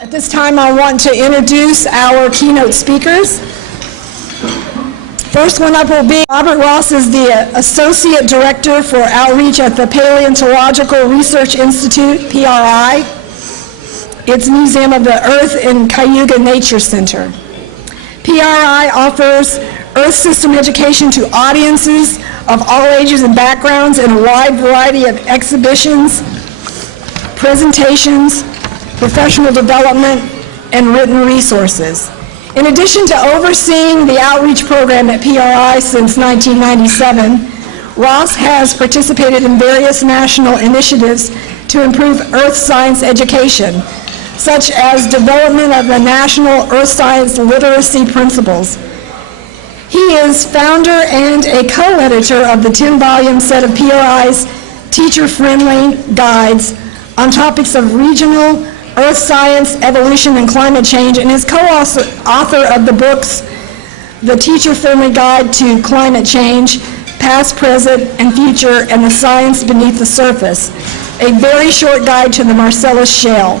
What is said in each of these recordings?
At this time, I want to introduce our keynote speakers. First one up will be Robert Ross, is the Associate Director for Outreach at the Paleontological Research Institute, PRI, its Museum of the Earth in Cayuga Nature Center. PRI offers Earth system education to audiences of all ages and backgrounds in a wide variety of exhibitions, presentations, professional development, and written resources. In addition to overseeing the outreach program at PRI since 1997, Ross has participated in various national initiatives to improve earth science education, such as development of the National Earth Science Literacy Principles. He is founder and a co-editor of the 10-volume set of PRI's teacher-friendly guides on topics of regional earth science, evolution, and climate change, and is co-author of the books The Teacher-Friendly Guide to Climate Change, Past, Present, and Future, and The Science Beneath the Surface, a very short guide to the Marcellus Shale.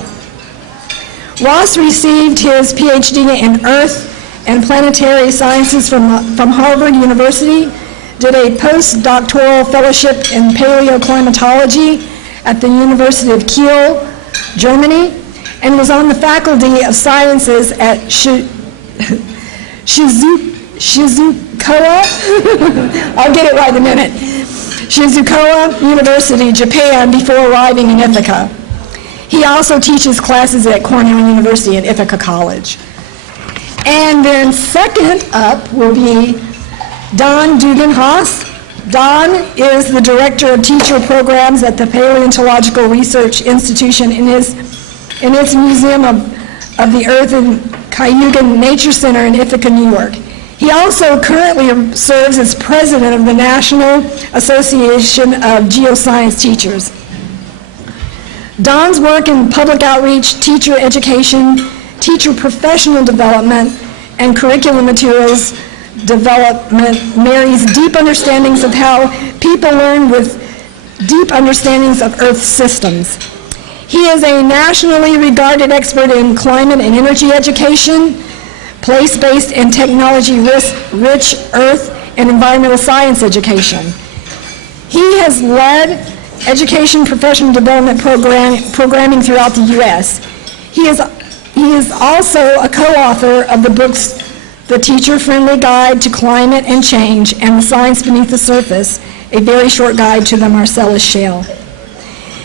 Ross received his PhD in Earth and Planetary Sciences from Harvard University, did a postdoctoral fellowship in paleoclimatology at the University of Kiel, Germany, and was on the Faculty of Sciences at Shizuoka, I'll get it right in a minute, Shizuoka University, Japan, before arriving in Ithaca. He also teaches classes at Cornell University and Ithaca College. And then second up will be Dugan Haase. Don is the Director of Teacher Programs at the Paleontological Research Institution in its Museum of the Earth in Cayuga Nature Center in Ithaca, New York. He also currently serves as President of the National Association of Geoscience Teachers. Don's work in public outreach, teacher education, teacher professional development, and curriculum materials development marries deep understandings of how people learn with deep understandings of Earth systems. He is a nationally regarded expert in climate and energy education, place-based and technology-rich Earth and environmental science education. He has led education professional development programming throughout the U.S. He is also a co-author of the books The Teacher-Friendly Guide to Climate and Change and The Science Beneath the Surface, a very short guide to the Marcellus Shale.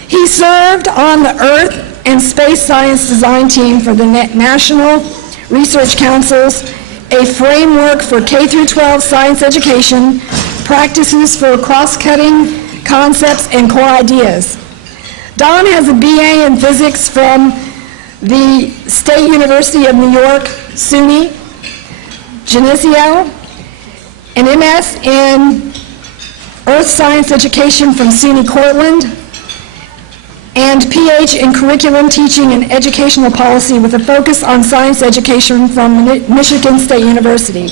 He served on the Earth and Space Science Design Team for the National Research Council's A Framework for K-12 Science Education, Practices for Cross-Cutting Concepts and Core Ideas. Don has a BA in Physics from the State University of New York, SUNY Geneseo, an MS in Earth Science Education from SUNY Cortland, and PH in Curriculum Teaching and Educational Policy with a focus on science education from Michigan State University.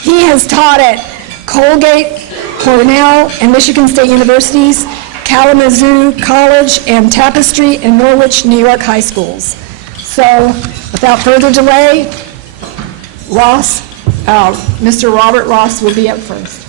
He has taught at Colgate, Cornell, and Michigan State Universities, Kalamazoo College, and Tapestry and Norwich, New York high schools. So, without further delay, Mr. Robert Ross will be up first.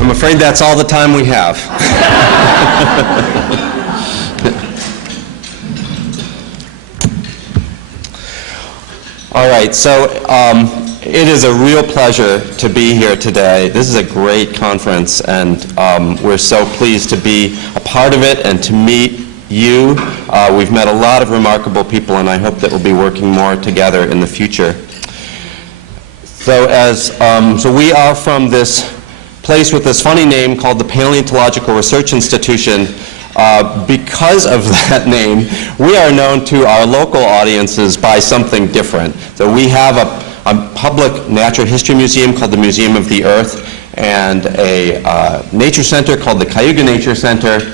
I'm afraid that's all the time we have. All right, so it is a real pleasure to be here today. This is a great conference, and we're so pleased to be a part of it and to meet you. We've met a lot of remarkable people, and I hope that we'll be working more together in the future. So we are from this place with this funny name called the Paleontological Research Institution. Because of that name, we are known to our local audiences by something different. So we have a public natural history museum called the Museum of the Earth and a nature center called the Cayuga Nature Center.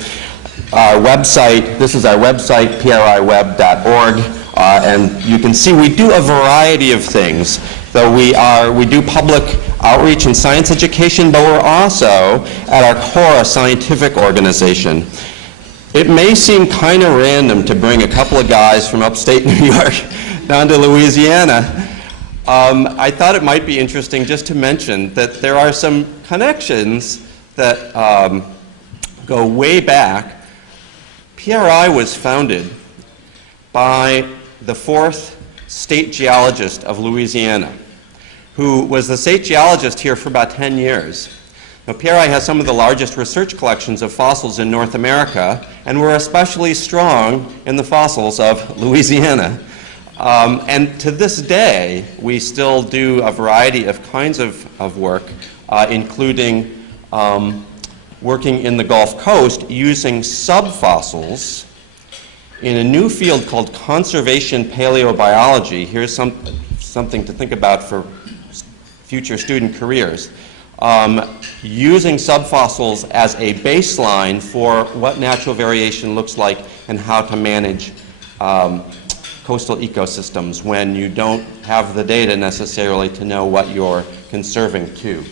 Our website, this is our website, priweb.org. And you can see we do a variety of things. Though we do public outreach and science education, but we're also, at our core, a scientific organization. It may seem kind of random to bring a couple of guys from upstate New York down to Louisiana. I thought it might be interesting just to mention that there are some connections that go way back. PRI was founded by the fourth state geologist of Louisiana, who was the state geologist here for about 10 years. Now, PRI has some of the largest research collections of fossils in North America, and we're especially strong in the fossils of Louisiana. And to this day, we still do a variety of kinds of work, including working in the Gulf Coast using subfossils in a new field called conservation paleobiology. Here's something to think about for future student careers. Using subfossils as a baseline for what natural variation looks like and how to manage coastal ecosystems when you don't have the data necessarily to know what you're conserving to.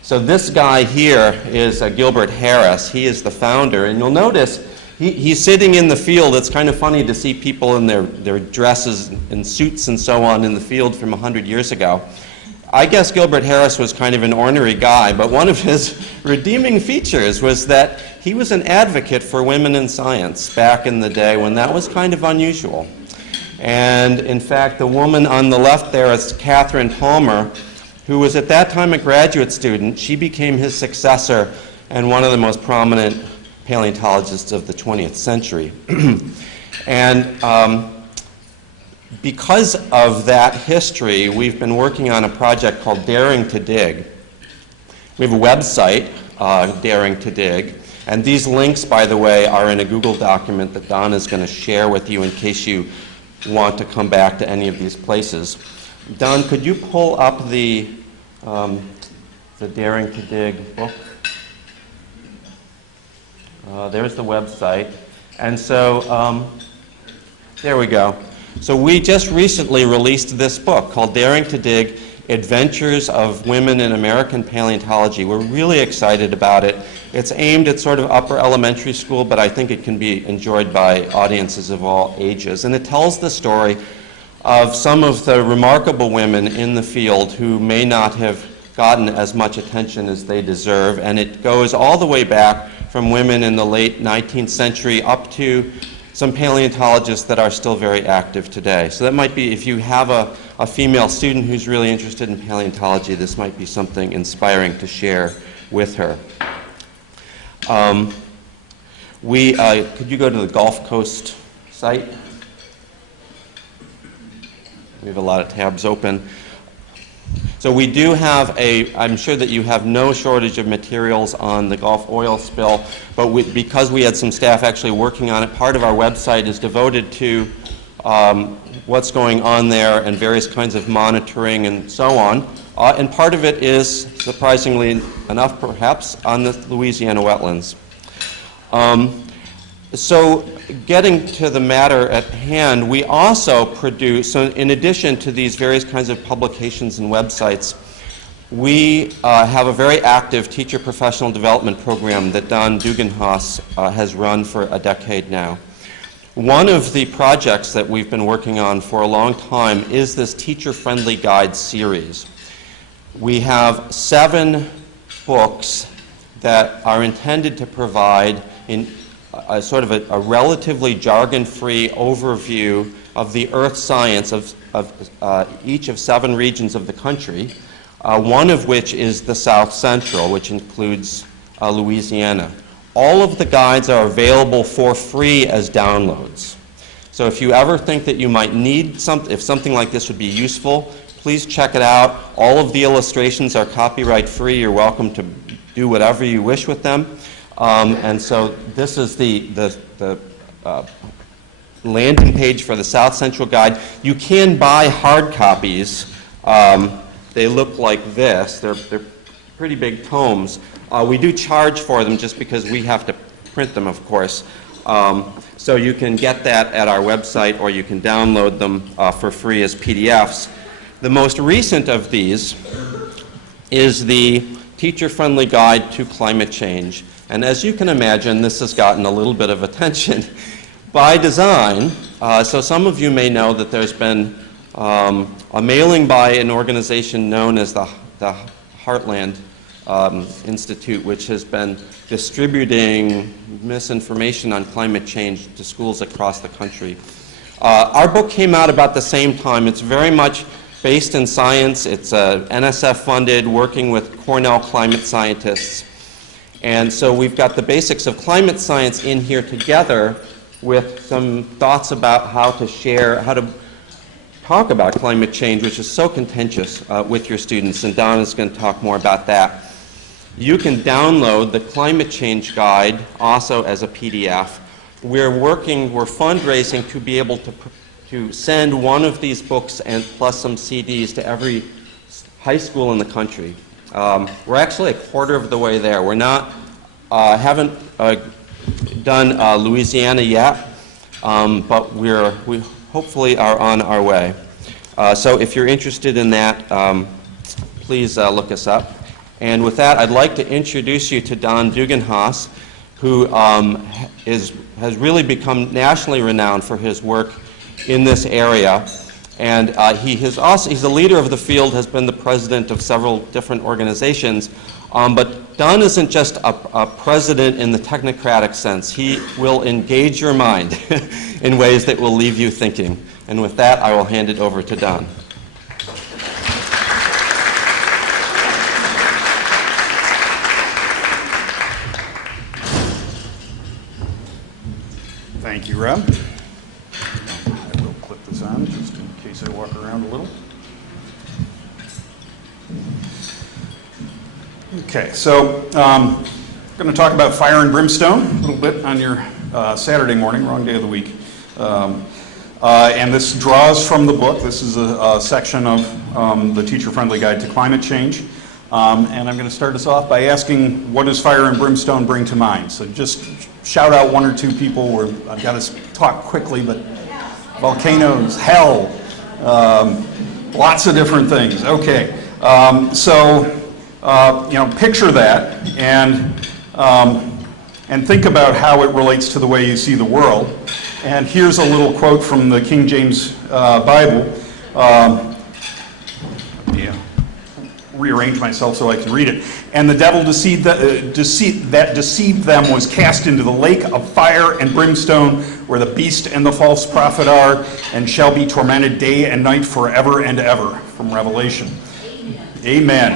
So this guy here is Gilbert Harris. He is the founder, and you'll notice he's sitting in the field. It's kind of funny to see people in their dresses and suits and so on in the field from 100 years ago. I guess Gilbert Harris was kind of an ornery guy, but one of his redeeming features was that he was an advocate for women in science back in the day when that was kind of unusual. And in fact, the woman on the left there is Catherine Palmer, who was at that time a graduate student. She became his successor and one of the most prominent paleontologists of the 20th century. And because of that history, we've been working on a project called Daring to Dig. We have a website, Daring to Dig, and these links, by the way, are in a Google document that Don is going to share with you in case you want to come back to any of these places. Don, could you pull up the Daring to Dig book? There's the website. And so there we go. So we just recently released this book called Daring to Dig, Adventures of Women in American Paleontology. We're really excited about it. It's aimed at sort of upper elementary school, but I think it can be enjoyed by audiences of all ages. And it tells the story of some of the remarkable women in the field who may not have gotten as much attention as they deserve. And it goes all the way back from women in the late 19th century up to some paleontologists that are still very active today. So that might be, if you have a female student who's really interested in paleontology, this might be something inspiring to share with her. Could you go to the Gulf Coast site? We have a lot of tabs open. So we do have I'm sure that you have no shortage of materials on the Gulf oil spill, but because we had some staff actually working on it, part of our website is devoted to what's going on there and various kinds of monitoring and so on. And part of it is, surprisingly enough perhaps, on the Louisiana wetlands. So getting to the matter at hand, we also produce, so in addition to these various kinds of publications and websites, we have a very active teacher professional development program that Dugan Haase has run for a decade now. One of the projects that we've been working on for a long time is this teacher-friendly guide series. We have 7 books that are intended to provide in a sort of a relatively jargon-free overview of the earth science of each of 7 regions of the country, one of which is the South Central, which includes Louisiana. All of the guides are available for free as downloads. So if you ever think that you might need if something like this would be useful, please check it out. All of the illustrations are copyright free. You're welcome to do whatever you wish with them. And so this is the landing page for the South Central Guide. You can buy hard copies. They look like this. They're pretty big tomes. We do charge for them just because we have to print them, of course. So you can get that at our website, or you can download them for free as PDFs. The most recent of these is the Teacher-Friendly Guide to Climate Change. And as you can imagine, this has gotten a little bit of attention by design. So some of you may know that there's been a mailing by an organization known as the Heartland Institute, which has been distributing misinformation on climate change to schools across the country. Our book came out about the same time. It's very much based in science. It's NSF funded, working with Cornell climate scientists. And so we've got the basics of climate science in here together with some thoughts about how to talk about climate change, which is so contentious with your students, and Don is going to talk more about that. You can download the climate change guide also as a PDF. We're fundraising to be able to send one of these books and plus some CDs to every high school in the country. We're actually a quarter of the way there. We're not, haven't done Louisiana yet, but we hopefully are on our way. So if you're interested in that, please look us up. And with that, I'd like to introduce you to Don Dugan Haase, who has really become nationally renowned for his work in this area. And he's a leader of the field, has been the president of several different organizations. But Don isn't just a president in the technocratic sense. He will engage your mind in ways that will leave you thinking. And with that, I will hand it over to Don. Thank you, Rob. I will clip this on just in case I walk around a little. Okay, so I'm going to talk about fire and brimstone a little bit on your Saturday morning, wrong day of the week. And this draws from the book. This is a section of the Teacher-Friendly Guide to Climate Change. And I'm going to start us off by asking, what does fire and brimstone bring to mind? So just shout out one or two people where I've got to talk quickly, but volcanoes, hell, lots of different things. Okay, picture that and think about how it relates to the way you see the world. And here's a little quote from the King James Bible. Rearrange myself so I can read it. And the devil that deceived them was cast into the lake of fire and brimstone, where the beast and the false prophet are, and shall be tormented day and night forever and ever. From Revelation. Amen.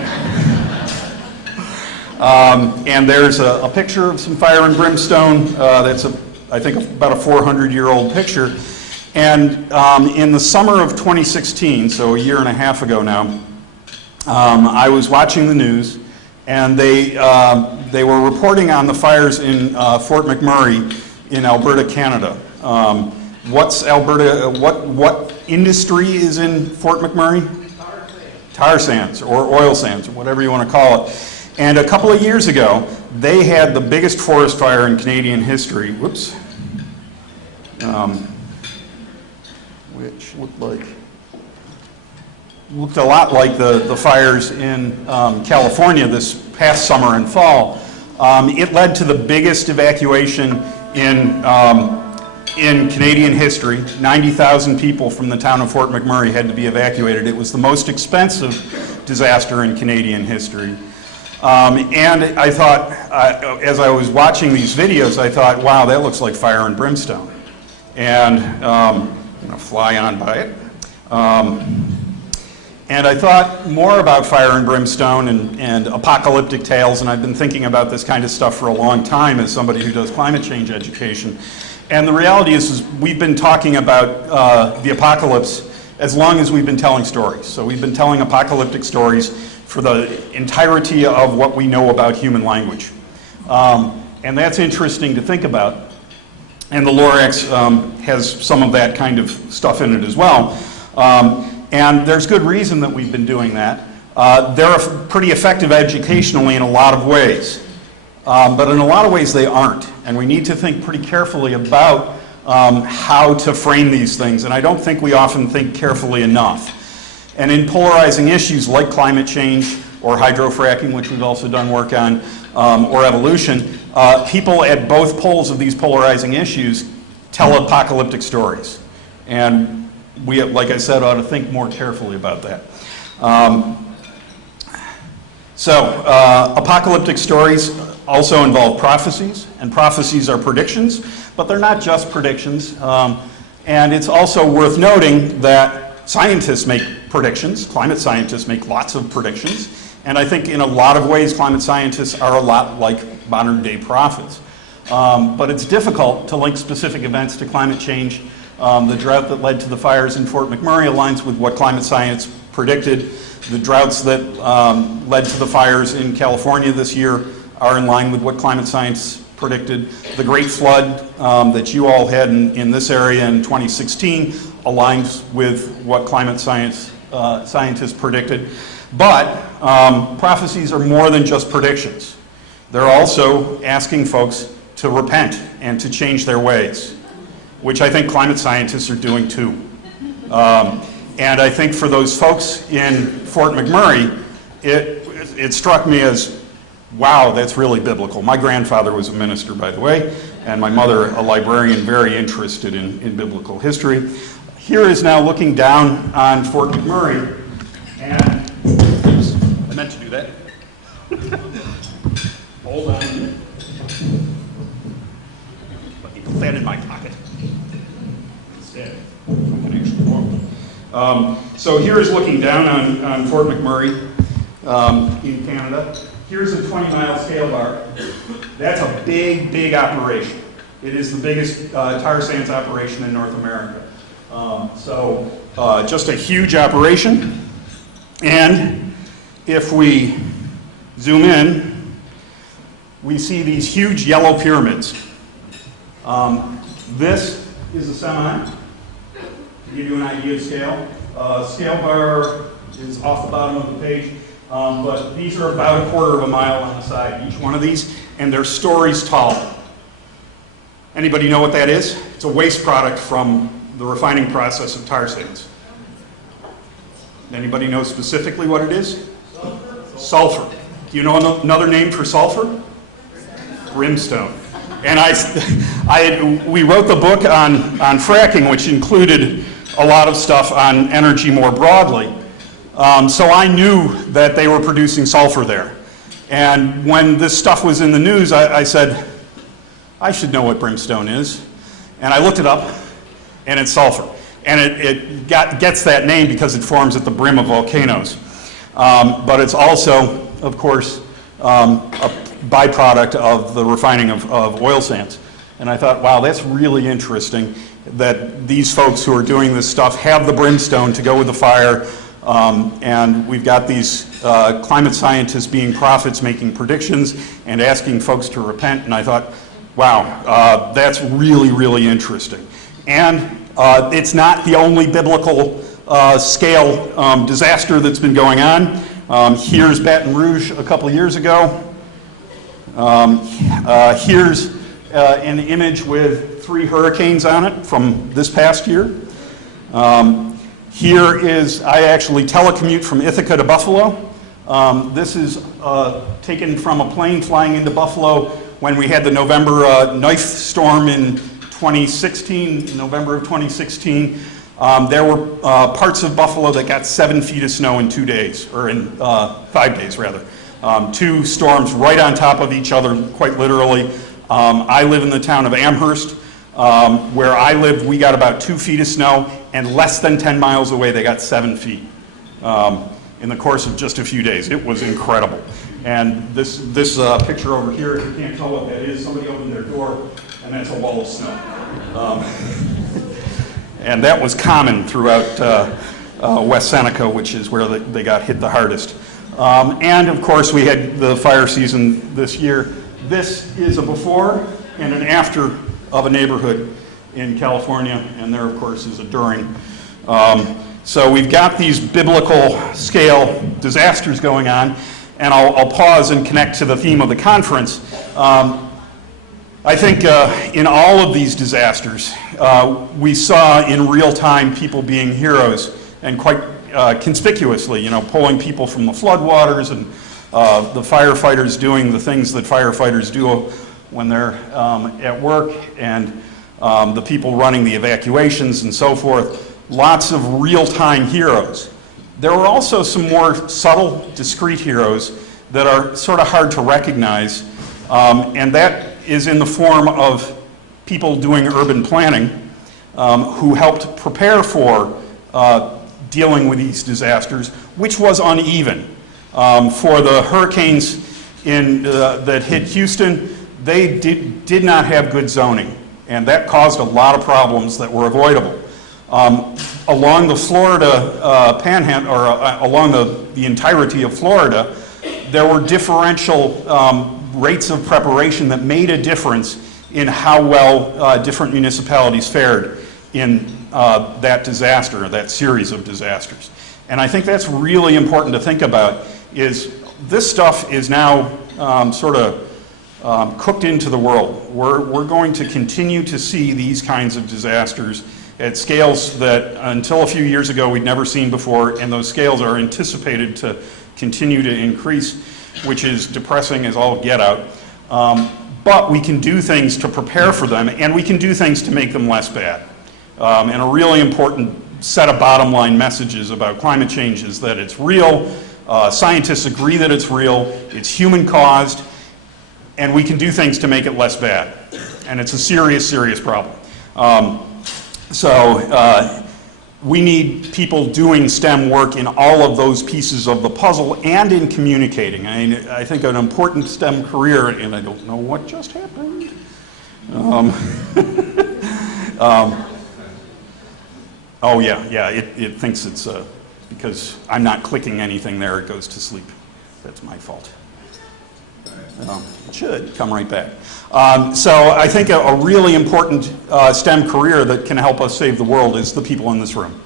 And there's a picture of some fire and brimstone. That's I think about a 400-year-old picture. And in the summer of 2016, so a year and a half ago now, I was watching the news, and they were reporting on the fires in Fort McMurray in Alberta, Canada. What's Alberta? What industry is in Fort McMurray? Tar sands or oil sands, or whatever you want to call it. And a couple of years ago, they had the biggest forest fire in Canadian history. Whoops. Which looked a lot like the fires in California this past summer and fall. It led to the biggest evacuation in Canadian history. 90,000 people from the town of Fort McMurray had to be evacuated. It was the most expensive disaster in Canadian history. And I thought, as I was watching these videos, I thought, wow, that looks like fire and brimstone. And I'm going to fly on by it. And I thought more about fire and brimstone and apocalyptic tales, and I've been thinking about this kind of stuff for a long time as somebody who does climate change education. And the reality is we've been talking about the apocalypse as long as we've been telling stories. So we've been telling apocalyptic stories for the entirety of what we know about human language. And that's interesting to think about. And the Lorax has some of that kind of stuff in it as well. And there's good reason that we've been doing that. They're pretty effective educationally in a lot of ways. but in a lot of ways they aren't. And we need to think pretty carefully about how to frame these things, and I don't think we often think carefully enough. And in polarizing issues like climate change or hydrofracking, which we've also done work on, or evolution, people at both poles of these polarizing issues tell apocalyptic stories. And we, like I said, ought to think more carefully about that. Apocalyptic stories also involve prophecies, and prophecies are predictions, but they're not just predictions. And it's also worth noting that scientists make predictions. Climate scientists make lots of predictions. And I think in a lot of ways, climate scientists are a lot like modern-day prophets. But it's difficult to link specific events to climate change. The drought that led to the fires in Fort McMurray aligns with what climate science predicted. The droughts that led to the fires in California this year are in line with what climate science predicted. The Great Flood that you all had in this area in 2016 aligns with what climate scientists predicted. But prophecies are more than just predictions. They're also asking folks to repent and to change their ways, which I think climate scientists are doing too. And I think for those folks in Fort McMurray, it struck me as, wow, that's really biblical. My grandfather was a minister, by the way, and my mother a librarian very interested in biblical history. Here is now looking down on Fort McMurray, and oops, I meant to do that. Hold on a minute. Let me put that in my pocket instead. I can actually walk. So here is looking down on Fort McMurray in Canada. Here's a 20-mile scale bar. That's a big, big operation. It is the biggest tar sands operation in North America. Just a huge operation. And if we zoom in, we see these huge yellow pyramids. This is a semi, to give you an idea of scale. Scale bar is off the bottom of the page, but these are about 1/4 of a mile on the side, each one of these, and they're stories tall. Anybody know what that is? It's a waste product from the refining process of tar sands. Anybody know specifically what it is? Sulfur. Do you know another name for sulfur? Brimstone. And we wrote the book on fracking, which included a lot of stuff on energy more broadly. So I knew that they were producing sulfur there. And when this stuff was in the news, I said, I should know what brimstone is. And I looked it up, and it's sulfur. And it gets that name because it forms at the brim of volcanoes. But it's also, of course, a byproduct of the refining of oil sands. And I thought, wow, that's really interesting that these folks who are doing this stuff have the brimstone to go with the fire. And we've got these climate scientists being prophets making predictions and asking folks to repent. And I thought, wow, that's really, really interesting. And it's not the only biblical scale disaster that's been going on. Here's Baton Rouge a couple of years ago. Here's an image with 3 hurricanes on it from this past year. Here is, I actually telecommute from Ithaca to Buffalo. This is taken from a plane flying into Buffalo when we had the November knife storm in 2016, November of 2016. There were parts of Buffalo that got 7 feet of snow in 2 days, or in 5 days rather. 2 storms right on top of each other, quite literally. I live in the town of Amherst. Where I live, we got about 2 feet of snow, and less than 10 miles away, they got 7 feet in the course of just a few days. It was incredible. And this picture over here, if you can't tell what that is, somebody opened their door, and that's a wall of snow. And that was common throughout West Seneca, which is where they got hit the hardest. And of course, we had the fire season this year. This is a before and an after of a neighborhood in California, and there, of course, is a during. So we've got these biblical scale disasters going on, and I'll pause and connect to the theme of the conference. I think in all of these disasters, we saw in real time people being heroes, and quite conspicuously, you know, pulling people from the floodwaters, and the firefighters doing the things that firefighters do when they're at work, and the people running the evacuations and so forth. Lots of real-time heroes. There were also some more subtle, discrete heroes that are sort of hard to recognize, and that is in the form of people doing urban planning who helped prepare for dealing with these disasters, which was uneven. For the hurricanes that hit Houston, they did not have good zoning, and that caused a lot of problems that were avoidable. Along the Florida panhandle, or along the entirety of Florida, there were differential rates of preparation that made a difference in how well different municipalities fared in that disaster, or that series of disasters. And I think that's really important to think about, is this stuff is now sort of cooked into the world. We're going to continue to see these kinds of disasters at scales that until a few years ago we'd never seen before, and those scales are anticipated to continue to increase, which is depressing as all get out. But we can do things to prepare for them, and we can do things to make them less bad. And a really important set of bottom line messages about climate change is that it's real, scientists agree that it's real, it's human caused, and we can do things to make it less bad. And it's a serious, serious problem. We need people doing STEM work in all of those pieces of the puzzle and in communicating. I think an important STEM career, and I don't know what just happened. Oh yeah, it thinks it's, because I'm not clicking anything there, it goes to sleep. That's my fault. It should come right back. So I think a really important STEM career that can help us save the world is the people in this room.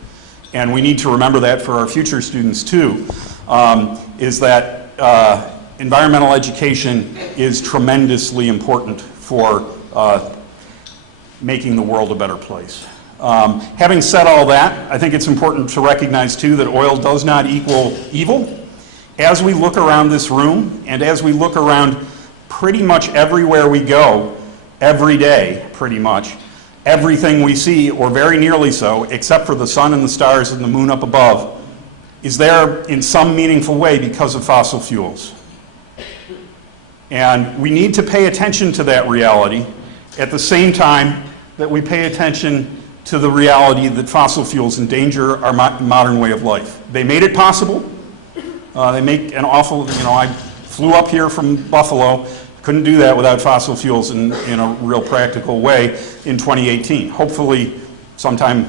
And we need to remember that for our future students too, is that environmental education is tremendously important for making the world a better place. Having said all that, I think it's important to recognize too that oil does not equal evil. As we look around this room, and as we look around pretty much everywhere we go, every day, pretty much, everything we see, or very nearly so, except for the sun and the stars and the moon up above, is there in some meaningful way because of fossil fuels. And we need to pay attention to that reality at the same time that we pay attention to the reality that fossil fuels endanger our modern way of life. They made it possible. They make an awful, I flew up here from Buffalo, couldn't do that without fossil fuels in a real practical way in 2018. Hopefully sometime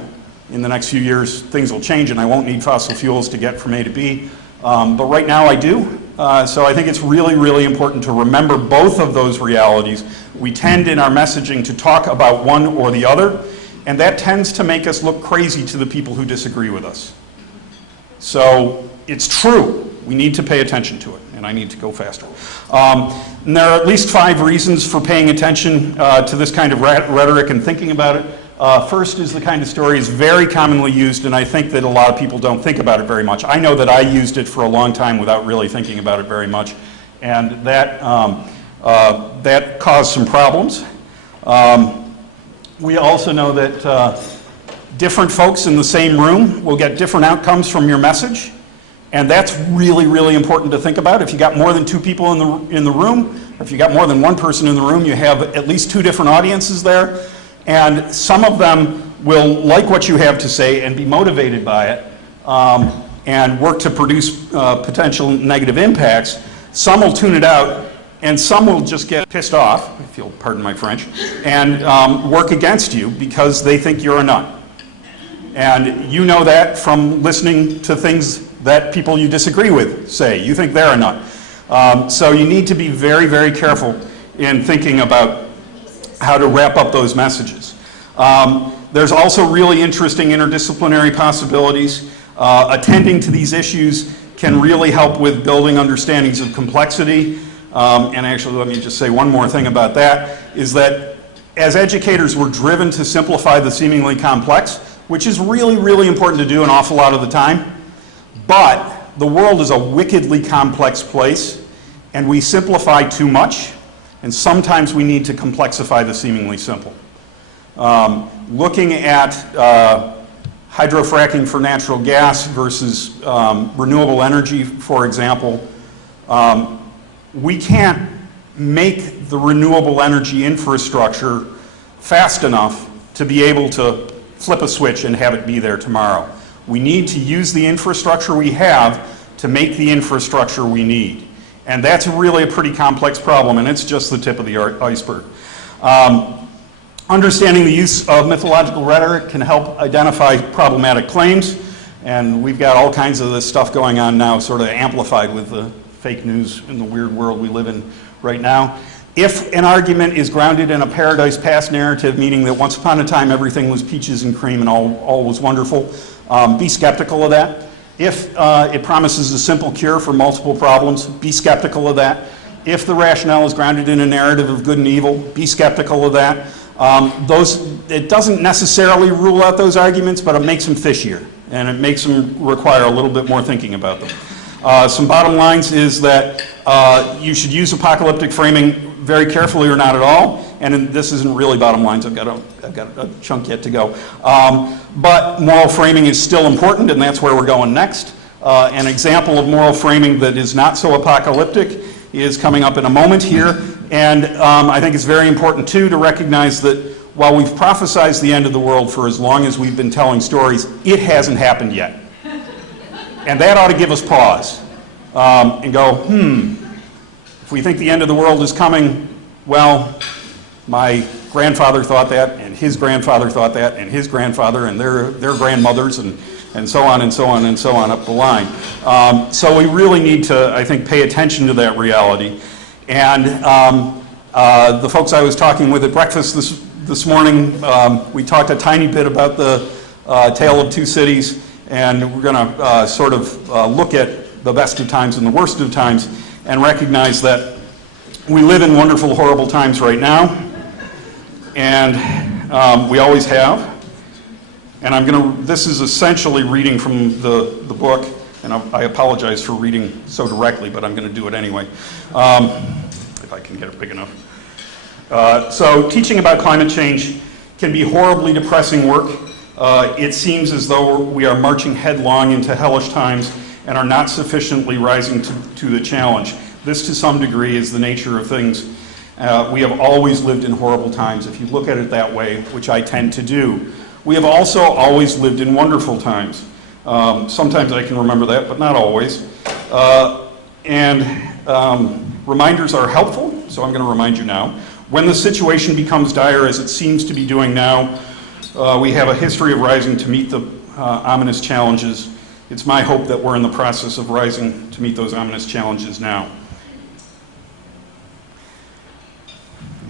in the next few years things will change and I won't need fossil fuels to get from A to B. But right now I do. So I think it's really, really important to remember both of those realities. We tend in our messaging to talk about one or the other, and that tends to make us look crazy to the people who disagree with us. So it's true. We need to pay attention to it, and I need to go faster. And there are at least 5 reasons for paying attention to this kind of rhetoric and thinking about it. First is the kind of story is very commonly used, and I think that a lot of people don't think about it very much. I know that I used it for a long time without really thinking about it very much, and that caused some problems. We also know that different folks in the same room will get different outcomes from your message. And that's really, really important to think about. If you got more than 2 people in the room, or if you got more than 1 person in the room, you have at least 2 different audiences there. And some of them will like what you have to say and be motivated by it and work to produce potential negative impacts. Some will tune it out, and some will just get pissed off, if you'll pardon my French, and work against you because they think you're a nut. And you know that from listening to things that people you disagree with say. You think they're a nut. So you need to be very, very careful in thinking about how to wrap up those messages. There's also really interesting interdisciplinary possibilities. Attending to these issues can really help with building understandings of complexity. And actually, let me just say one more thing about that, is that as educators, we're driven to simplify the seemingly complex, which is really, really important to do an awful lot of the time. But the world is a wickedly complex place, and we simplify too much, and sometimes we need to complexify the seemingly simple. Looking at hydrofracking for natural gas versus renewable energy, for example, we can't make the renewable energy infrastructure fast enough to be able to flip a switch and have it be there tomorrow. We need to use the infrastructure we have to make the infrastructure we need. And that's really a pretty complex problem, and it's just the tip of the iceberg. Understanding the use of mythological rhetoric can help identify problematic claims, and we've got all kinds of this stuff going on now, sort of amplified with the fake news in the weird world we live in right now. If an argument is grounded in a Paradise Past narrative, meaning that once upon a time everything was peaches and cream and all was wonderful, be skeptical of that. If it promises a simple cure for multiple problems, be skeptical of that. If the rationale is grounded in a narrative of good and evil, be skeptical of that. It doesn't necessarily rule out those arguments, but it makes them fishier, and it makes them require a little bit more thinking about them. Some bottom lines is that you should use apocalyptic framing very carefully or not at all, and this isn't really bottom lines, I've got a chunk yet to go. But moral framing is still important, and that's where we're going next. An example of moral framing that is not so apocalyptic is coming up in a moment here, and I think it's very important too to recognize that while we've prophesized the end of the world for as long as we've been telling stories, it hasn't happened yet. And that ought to give us pause and go, if we think the end of the world is coming, well, my grandfather thought that, and his grandfather thought that, and his grandfather, and their grandmothers, and so on and so on and so on up the line. So we really need to, I think, pay attention to that reality. And the folks I was talking with at breakfast this morning, we talked a tiny bit about the Tale of Two Cities, and we're going to sort of look at the best of times and the worst of times and recognize that we live in wonderful, horrible times right now, and we always have. And this is essentially reading from the book, and I apologize for reading so directly, but I'm going to do it anyway, if I can get it big enough. So teaching about climate change can be horribly depressing work. It seems as though we are marching headlong into hellish times and are not sufficiently rising to the challenge. This, to some degree, is the nature of things. We have always lived in horrible times, if you look at it that way, which I tend to do. We have also always lived in wonderful times. Sometimes I can remember that, but not always. Reminders are helpful, so I'm going to remind you now. When the situation becomes dire, as it seems to be doing now, we have a history of rising to meet the ominous challenges. It's my hope that we're in the process of rising to meet those ominous challenges now.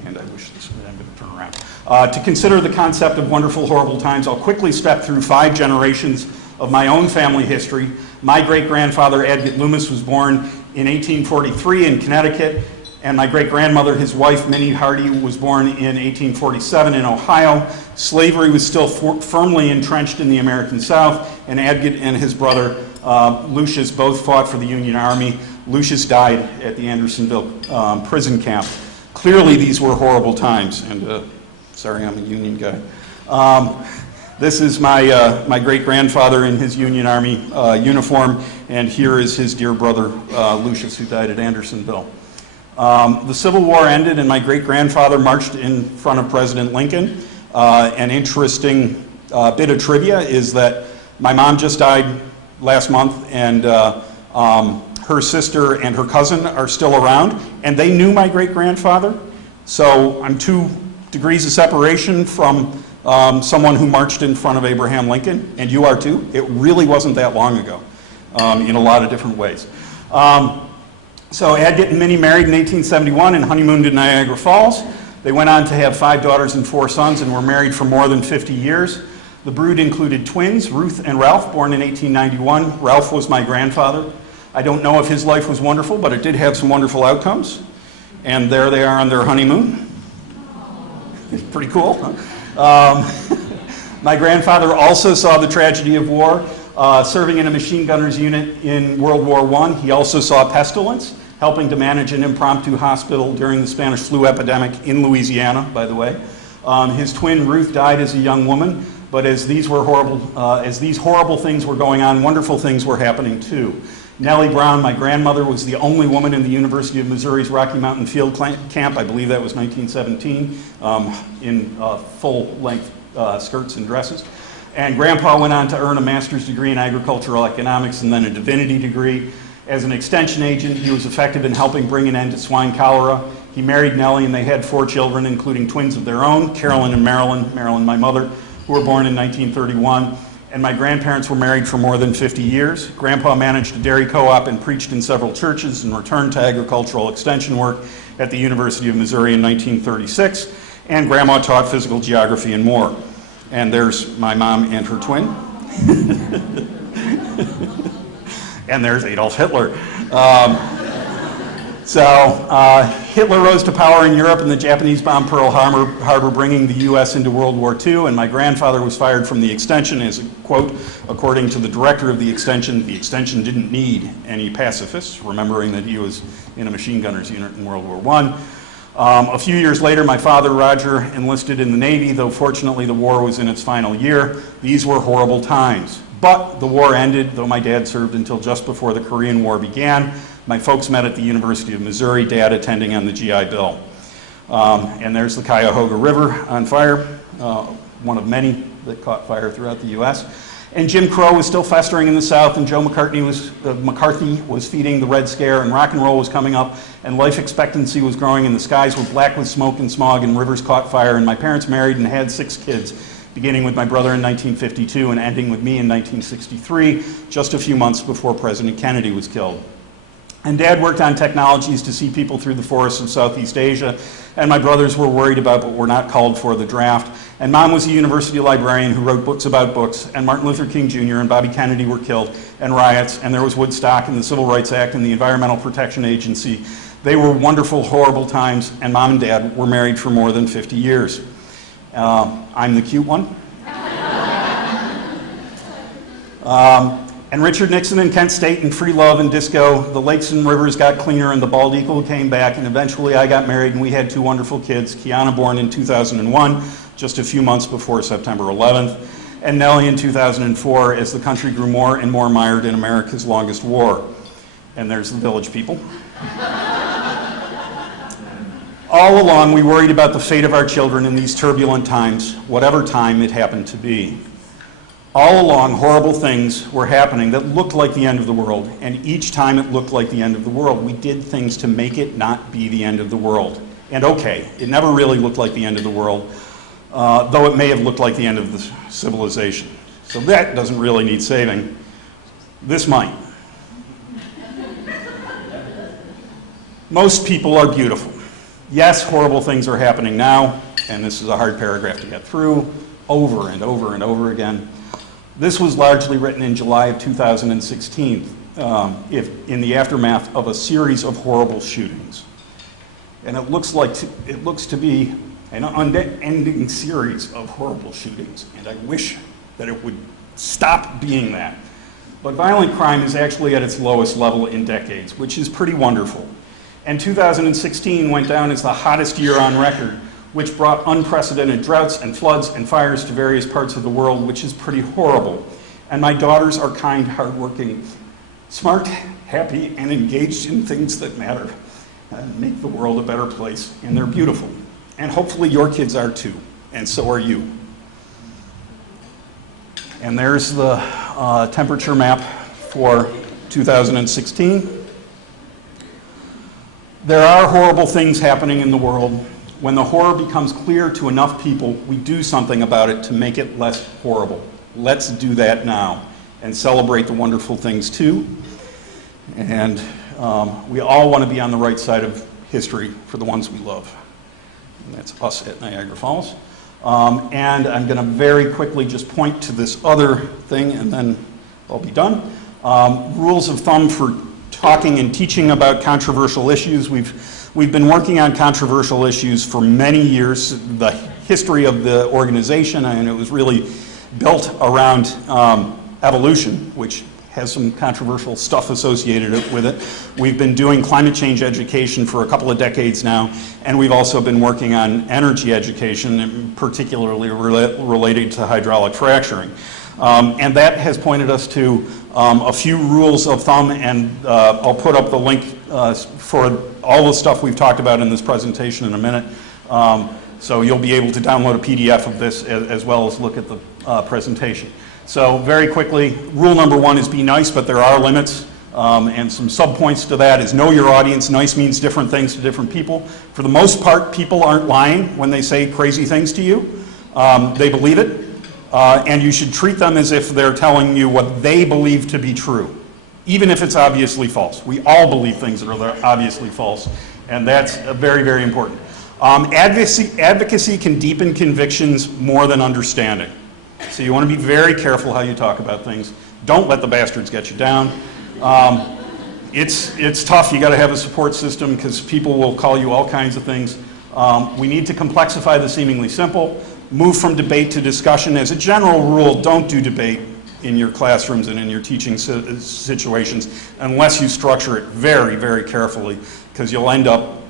And I wish this would, I'm going to turn around. To consider the concept of wonderful, horrible times, I'll quickly step through 5 generations of my own family history. My great-grandfather, Advocacy Loomis, was born in 1843 in Connecticut, and my great-grandmother, his wife, Minnie Hardy, was born in 1847 in Ohio. Slavery was still firmly entrenched in the American South, and Advocacy and his brother, Lucius, both fought for the Union Army. Lucius died at the Andersonville prison camp. Clearly, these were horrible times, and sorry, I'm a Union guy. This is my great-grandfather in his Union Army uniform, and here is his dear brother, Lucius, who died at Andersonville. The Civil War ended, and my great-grandfather marched in front of President Lincoln. An interesting bit of trivia is that my mom just died last month, and her sister and her cousin are still around, and they knew my great-grandfather. So I'm 2 degrees of separation from someone who marched in front of Abraham Lincoln, and you are too. It really wasn't that long ago in a lot of different ways. So Advocacy and Minnie married in 1871 and honeymooned in Niagara Falls. They went on to have 5 daughters and 4 sons and were married for more than 50 years. The brood included twins, Ruth and Ralph, born in 1891. Ralph was my grandfather. I don't know if his life was wonderful, but it did have some wonderful outcomes. And there they are on their honeymoon. Pretty cool, huh? My grandfather also saw the tragedy of war, serving in a machine gunner's unit in World War I. He also saw pestilence, helping to manage an impromptu hospital during the Spanish flu epidemic in Louisiana, by the way. His twin Ruth died as a young woman, but as these horrible things were going on, wonderful things were happening too. Nellie Brown, my grandmother, was the only woman in the University of Missouri's Rocky Mountain Field Camp, I believe that was 1917, in full-length skirts and dresses. And Grandpa went on to earn a master's degree in agricultural economics and then a divinity degree. As an extension agent, he was effective in helping bring an end to swine cholera. He married Nellie and they had 4 children, including twins of their own, Carolyn and Marilyn, my mother, who were born in 1931. And my grandparents were married for more than 50 years. Grandpa managed a dairy co-op and preached in several churches and returned to agricultural extension work at the University of Missouri in 1936. And Grandma taught physical geography and more. And there's my mom and her twin. And there's Adolf Hitler. Hitler rose to power in Europe and the Japanese bombed Pearl Harbor, bringing the U.S. into World War II, and my grandfather was fired from the extension as, quote, according to the director of the extension didn't need any pacifists, remembering that he was in a machine gunner's unit in World War I. A few years later, my father, Roger, enlisted in the Navy, though fortunately the war was in its final year. These were horrible times. But the war ended, though my dad served until just before the Korean War began. My folks met at the University of Missouri, Dad attending on the GI Bill. And there's the Cuyahoga River on fire, one of many that caught fire throughout the U.S. And Jim Crow was still festering in the South, and Joe McCarthy was feeding the Red Scare, and rock and roll was coming up, and life expectancy was growing, and the skies were black with smoke and smog, and rivers caught fire, and my parents married and had 6 kids, beginning with my brother in 1952 and ending with me in 1963, just a few months before President Kennedy was killed. And Dad worked on technologies to see people through the forests of Southeast Asia, and my brothers were worried about but were not called for the draft. And Mom was a university librarian who wrote books about books, and Martin Luther King Jr. and Bobby Kennedy were killed, and riots, and there was Woodstock and the Civil Rights Act and the Environmental Protection Agency. They were wonderful, horrible times, and Mom and Dad were married for more than 50 years. I'm the cute one. And Richard Nixon and Kent State and free love and disco, the lakes and rivers got cleaner and the bald eagle came back, and eventually I got married and we had 2 wonderful kids, Kiana born in 2001, just a few months before September 11th, and Nellie in 2004 as the country grew more and more mired in America's longest war. And there's the Village People. All along we worried about the fate of our children in these turbulent times, whatever time it happened to be. All along, horrible things were happening that looked like the end of the world, and each time it looked like the end of the world, we did things to make it not be the end of the world. And okay, it never really looked like the end of the world, though it may have looked like the end of the civilization. So that doesn't really need saving. This might. Most people are beautiful. Yes, horrible things are happening now, and this is a hard paragraph to get through, over and over and over again. This was largely written in July of 2016, in the aftermath of a series of horrible shootings. And it looks to be an unending series of horrible shootings, and I wish that it would stop being that. But violent crime is actually at its lowest level in decades, which is pretty wonderful. And 2016 went down as the hottest year on record, which brought unprecedented droughts and floods and fires to various parts of the world, which is pretty horrible. And my daughters are kind, hardworking, smart, happy, and engaged in things that matter and make the world a better place, and they're beautiful. And hopefully your kids are too, and so are you. And there's the temperature map for 2016. There are horrible things happening in the world. When the horror becomes clear to enough people, we do something about it to make it less horrible. Let's do that now and celebrate the wonderful things too. And we all want to be on the right side of history for the ones we love. And that's us at Niagara Falls. And I'm going to very quickly just point to this other thing and then I'll be done. Rules of thumb for talking and teaching about controversial issues. We've been working on controversial issues for many years. The history of the organization, and it was really built around evolution, which has some controversial stuff associated with it. We've been doing climate change education for a couple of decades now, and we've also been working on energy education, particularly related to hydraulic fracturing. And that has pointed us to a few rules of thumb, and I'll put up the link for all the stuff we've talked about in this presentation in a minute. So you'll be able to download a PDF of this as well as look at the presentation. So very quickly, rule number one is be nice, but there are limits. And some subpoints to that is know your audience. Nice means different things to different people. For the most part, people aren't lying when they say crazy things to you. They believe it. And you should treat them as if they're telling you what they believe to be true, even if it's obviously false. We all believe things that are obviously false, and that's very, very important. Advocacy can deepen convictions more than understanding. So you want to be very careful how you talk about things. Don't let the bastards get you down. It's tough. You got to have a support system because people will call you all kinds of things. We need to complexify the seemingly simple. Move from debate to discussion. As a general rule, don't do debate in your classrooms and in your teaching situations unless you structure it very, very carefully, because you'll end up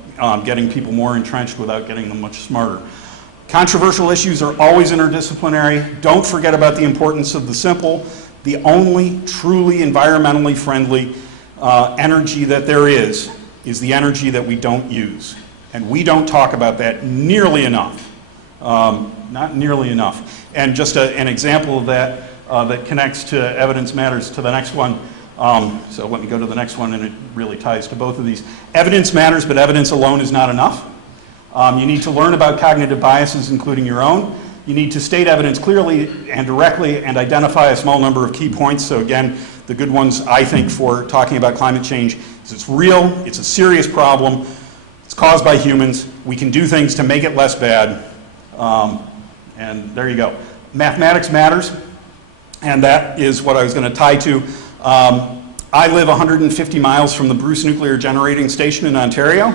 getting people more entrenched without getting them much smarter. Controversial issues are always interdisciplinary. Don't forget about the importance of the simple. The only truly environmentally friendly energy that there is the energy that we don't use. And we don't talk about that nearly enough. Not nearly enough. And just an example of that that connects to evidence matters to the next one. So let me go to the next one, and it really ties to both of these. Evidence matters, but evidence alone is not enough. You need to learn about cognitive biases, including your own. You need to state evidence clearly and directly and identify a small number of key points. So again, the good ones, I think, for talking about climate change is it's real, it's a serious problem, it's caused by humans, we can do things to make it less bad, and there you go. Mathematics matters, and that is what I was going to tie to. I live 150 miles from the Bruce Nuclear Generating Station in Ontario.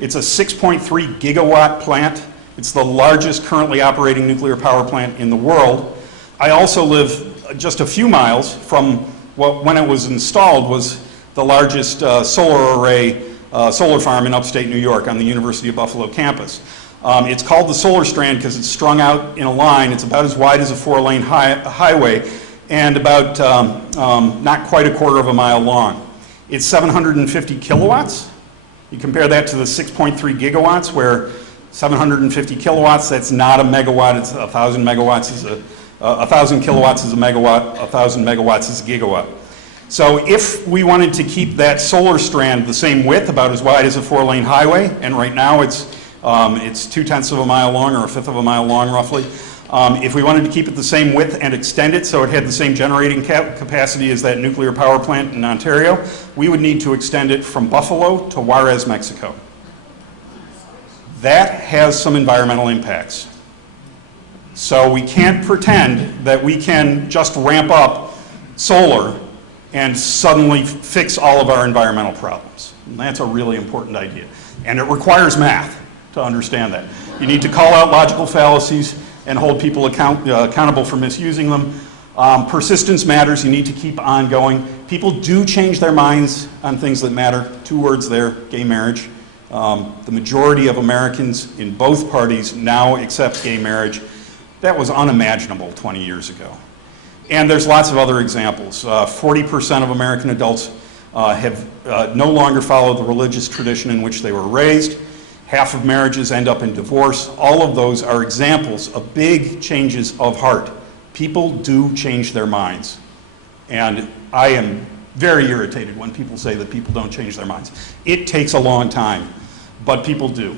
It's a 6.3 gigawatt plant. It's the largest currently operating nuclear power plant in the world. I also live just a few miles from what, when it was installed, was the largest solar array solar farm in upstate New York on the University of Buffalo campus. It's called the Solar Strand because it's strung out in a line. It's about as wide as a 4-lane highway and about not quite a quarter of a mile long. It's 750 kilowatts. You compare that to the 6.3 gigawatts, where 750 kilowatts, that's not a megawatt, it's 1,000 megawatts is 1,000 kilowatts is a megawatt, 1,000 megawatts is a gigawatt. So if we wanted to keep that solar strand the same width, about as wide as a 4-lane highway, and right now it's 0.2 of a mile long, or 1/5 of a mile long roughly. If we wanted to keep it the same width and extend it so it had the same generating capacity as that nuclear power plant in Ontario, we would need to extend it from Buffalo to Juarez, Mexico. That has some environmental impacts. So we can't pretend that we can just ramp up solar and suddenly fix all of our environmental problems. And that's a really important idea. And it requires math to understand that. You need to call out logical fallacies and hold people accountable for misusing them. Persistence matters. You need to keep on going. People do change their minds on things that matter. 2 words there, gay marriage. The majority of Americans in both parties now accept gay marriage. That was unimaginable 20 years ago. And there's lots of other examples. 40% of American adults have no longer followed the religious tradition in which they were raised. Half of marriages end up in divorce. All of those are examples of big changes of heart. People do change their minds. And I am very irritated when people say that people don't change their minds. It takes a long time, but people do.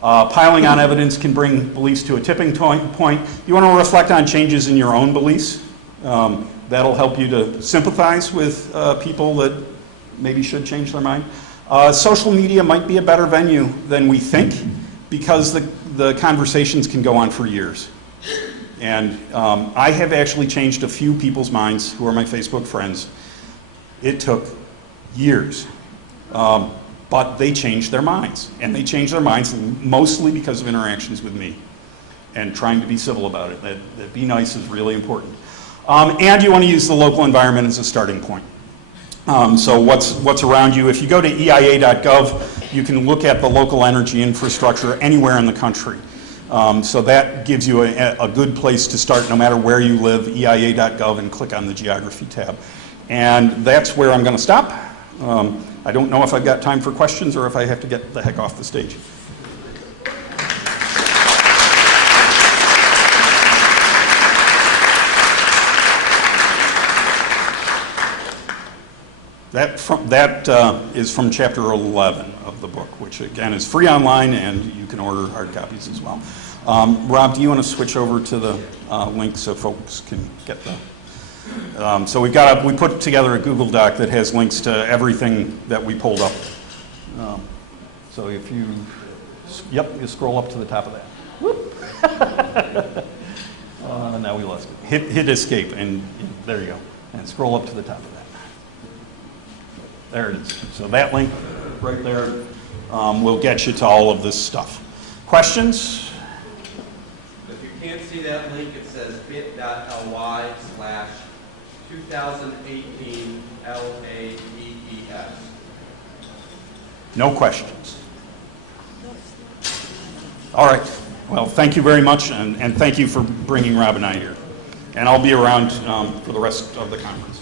Piling on evidence can bring beliefs to a tipping point. You want to reflect on changes in your own beliefs. That'll help you to sympathize with people that maybe should change their mind. Social media might be a better venue than we think because the conversations can go on for years. And I have actually changed a few people's minds who are my Facebook friends. It took years. But they changed their minds, and they changed their minds mostly because of interactions with me and trying to be civil about it. That be nice is really important. And you want to use the local environment as a starting point. So what's around you? If you go to EIA.gov, you can look at the local energy infrastructure anywhere in the country. So that gives you a good place to start no matter where you live, EIA.gov, and click on the Geography tab. And that's where I'm going to stop. I don't know if I've got time for questions or if I have to get the heck off the stage. That is from chapter 11 of the book, which again is free online and you can order hard copies as well. Rob, do you want to switch over to the link so folks can get the... So we put together a Google Doc that has links to everything that we pulled up. So if you, you scroll up to the top of that. Whoop. Now we lost it. Hit escape, and there you go. And scroll up to the top of that. There it is. So that link right there will get you to all of this stuff. Questions? If you can't see that link, it says bit.ly/2018 LAEES. No questions. All right. Well, thank you very much, and thank you for bringing Rob and I here. And I'll be around for the rest of the conference.